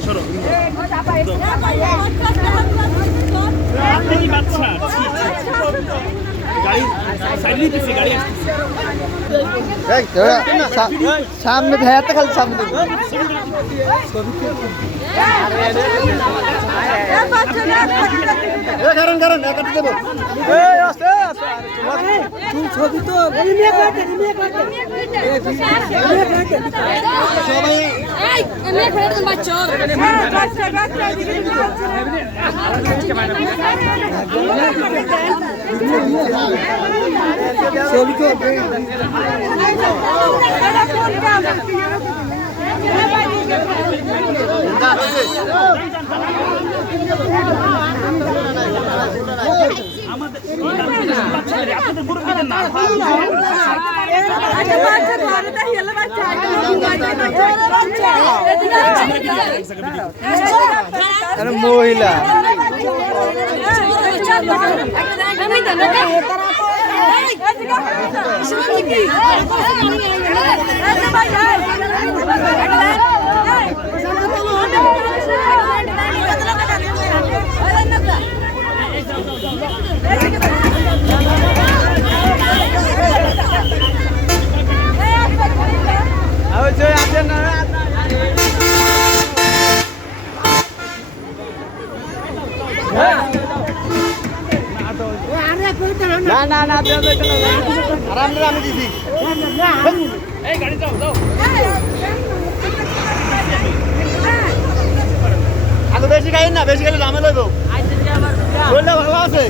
সরো আপনি বাচ্চা গাড়ি সাইড নিতেছি গাড়ি সামনে ভেয়াতে খালি সামনে কারণ কারণ কাটতে দেবো ছবি তো ছবি তো মহিলা না না না আমি দিছি এই গাড়ি যাও যাও আগে বেশি খাই না বেশি খাইলে দামে লইব বললে ভালো আছে।